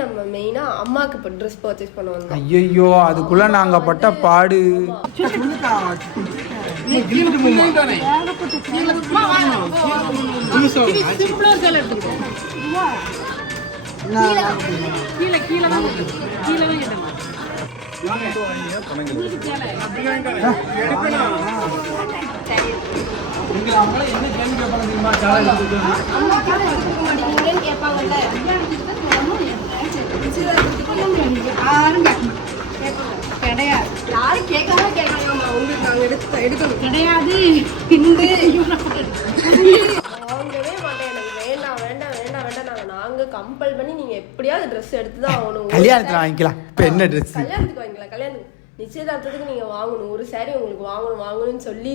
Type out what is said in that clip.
நம்ம மெயினா அம்மாக்கு இப்போ ட்ரெஸ் பர்ச்சேஸ் பண்ண வந்தோம். ஐயோ அதுக்குள்ள நாங்க பட்ட பாடு. யாரும் கேட்காம கேட்கலாமா உங்களுக்கு நாங்க எடுக்கணும் கிடையாது. வாங்கவே மாட்டேன். எனக்கு வேண்டாம் வேண்டாம் வேண்டாம் வேண்டாம். நாங்க கம்பல் பண்ணி நீங்க எப்படியாவது ட்ரெஸ் எடுத்துதான் ஆகணும். கல்யாணத்துல வாங்கிக்கலாம். இப்ப என்ன ட்ரெஸ்? கல்யாணத்துக்கு வாங்கிக்கலாம். கல்யாணத்துக்கு நிச்சயதார்த்தத்துக்கு நீங்க வாங்கணும். ஒரு சாரி உங்களுக்கு வாங்கணும்னு சொல்லி